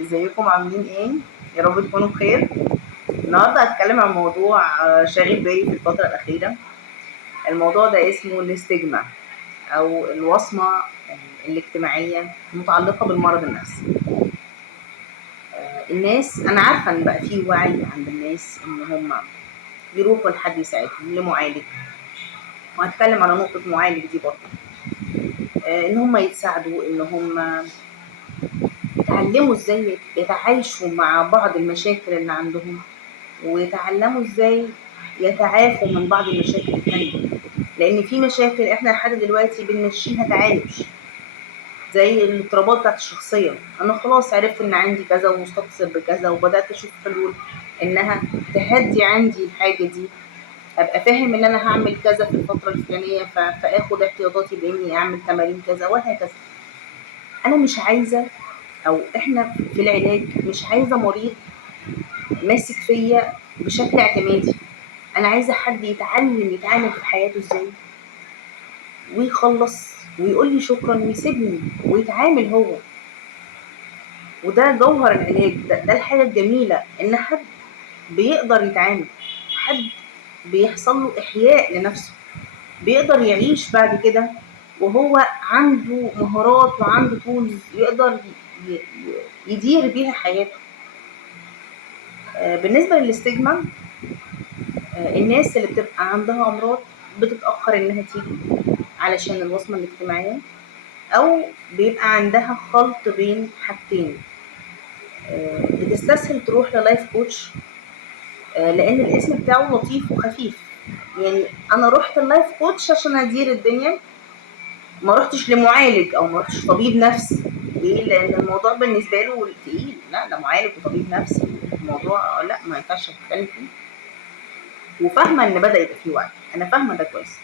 ازيكم عاملين ايه؟ يا رب تكونوا بخير. النهارده هتكلم عن موضوع شاغل بالي في الفترة الأخيرة. الموضوع ده اسمه الاستجمة أو الوصمة الاجتماعية المتعلقة بالمرض النفسي. الناس، أنا عارفة إن بقى فيه وعي عند الناس إن هم يروحوا لحد يساعدهم، لمعالج. وهتكلم على نقطة معالج دي برضه. إن هم يتساعدوا، إن هم يتعلموا إزاي يتعايشوا مع بعض المشاكل اللي عندهم، ويتعلموا ازاي يتعافوا من بعض المشاكل التانية. لان في مشاكل احنا لحد دلوقتي بنمشيها تعايش، زي الاضطرابات بتاعت الشخصية. انا خلاص عرفت ان عندي كذا ومستقصر بكذا، وبدأت اشوف حلول انها تهدي عندي الحاجة دي. ابقى فاهم ان انا هعمل كذا في الفترة الفلانية، فاخد احتياطاتي باني اعمل تمارين كذا وهكذا. انا مش عايزة، او احنا في العلاج مش عايزة مريض ماسك فيا بشكل اعتمادي. انا عايزه حد يتعامل في حياته ازاي، ويخلص ويقول لي شكرا ويسيبني ويتعامل هو. وده جوهر العلاج. ده الحاجه الجميله، ان حد بيقدر يتعامل، حد بيحصل له احياء لنفسه، بيقدر يعيش بعد كده وهو عنده مهارات وعنده تولز يقدر ي- يدير بيها حياته. بالنسبه للاستجمام، الناس اللي بتبقى عندها أمراض بتتأخر إنها تيجي علشان الوصمة الاجتماعية، أو بيبقى عندها خلط بين حاجتين. بتستسهل تروح للايف كوتش، لأن الاسم بتاعه لطيف وخفيف. يعني أنا رحت اللايف كوتش عشان أدير الدنيا، ما رحتش لمعالج أو ما رحتش طبيب نفسي. ليه؟ لأن الموضوع بالنسبة له تقيل. لا، ده معالج وطبيب نفسي، الموضوع لا، ما ينفعش أتكلم فيه. وفاهمة إن بدأ يبقى فيه وعي، أنا فاهمة ده كويس.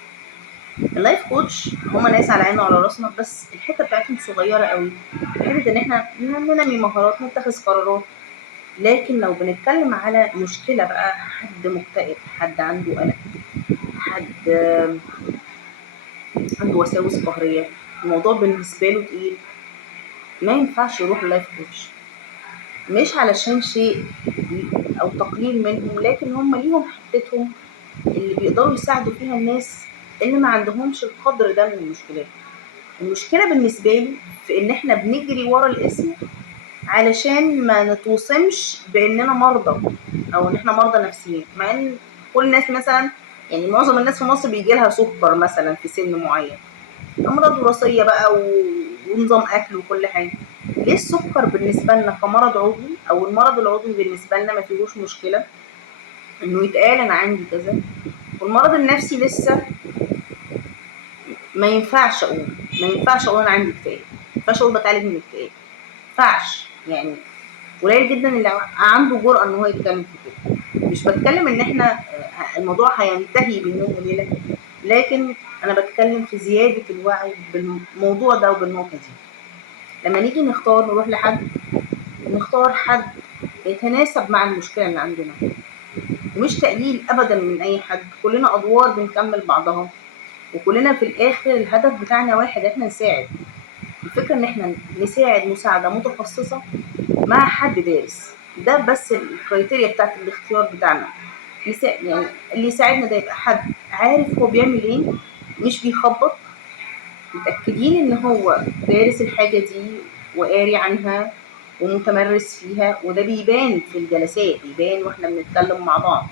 اللايف كوتش هما ناس على عيننا وعلى راسنا، بس الحته بتاعتهم صغيره قوي، حته ان احنا ننمي مهارات، نتخذ قرارات. لكن لو بنتكلم على مشكله بقى، حد مكتئب، حد عنده قلق، حد عنده وساوس قهريه، الموضوع بالنسبه له تقيل، ما ينفعش يروح اللايف كوتش. مش علشان شيء او تقليل منهم، لكن هم ليهم حتتهم اللي بيقدروا يساعدوا فيها الناس اللي ما عندهمش القدر ده من المشكلات. المشكلة بالنسبة لي في إن إحنا بنجري ورا الاسم علشان ما نتوصمش بإننا مرضى، أو إن إحنا مرضى نفسيين، مع إن كل الناس مثلا، يعني معظم الناس في مصر بيجي لها سكر مثلا في سن معين، أمراض وراثية بقى ونظام أكل وكل حاجة. ليه السكر بالنسبة لنا كمرض عضوي، أو المرض العضوي بالنسبة لنا ما فيهوش مشكلة إنه يتقال أنا عندي كذا، والمرض النفسي لسه ما ينفعش اقول انا عندي اكتئاب، ما ينفعش اقول بتعالج من الاكتئاب، ما ينفعش. يعني قليل جدا اللي عنده جرأة ان هو يتكلم في كده. مش بتكلم ان احنا الموضوع هينتهي بين يوم وليلة، لكن انا بتكلم في زيادة الوعي بالموضوع ده وبالنقطة دي. لما نيجي نختار نروح لحد، نختار حد يتناسب مع المشكلة اللي عندنا، ومش تقليل ابدا من اي حد. كلنا ادوار بنكمل بعضها، وكلنا في الاخر الهدف بتاعنا واحد، احنا نساعد. الفكرة ان احنا نساعد مساعدة متخصصة مع حد دارس. ده بس الكريتيريا بتاعت الاختيار بتاعنا. يعني اللي يساعدنا ده يبقى حد عارف هو بيعمل ايه، مش بيخبط، متأكدين ان هو دارس الحاجة دي وقاري عنها ومتمرس فيها. وده بيبان في الجلسات، بيبان واحنا بنتكلم مع بعض،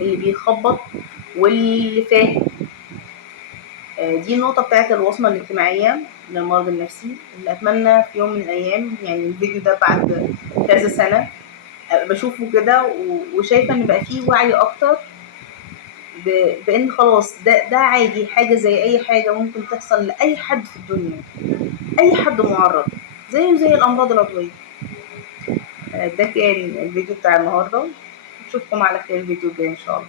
اللي بيخبط واللي فاهم. دي النقطة بتاعت الوصمة الاجتماعية للمرض النفسي، اللي أتمنى في يوم من الأيام، يعني الفيديو ده بعد كذا سنة بشوفه كده وشايفة إن بقى فيه وعي أكتر بإن خلاص ده عادي، حاجة زي أي حاجة ممكن تحصل لأي حد في الدنيا. أي حد معرض، زي الأمراض العضوية. ده كان الفيديو بتاع النهاردة. نشوفكم على خير الفيديو الجاي إن شاء الله.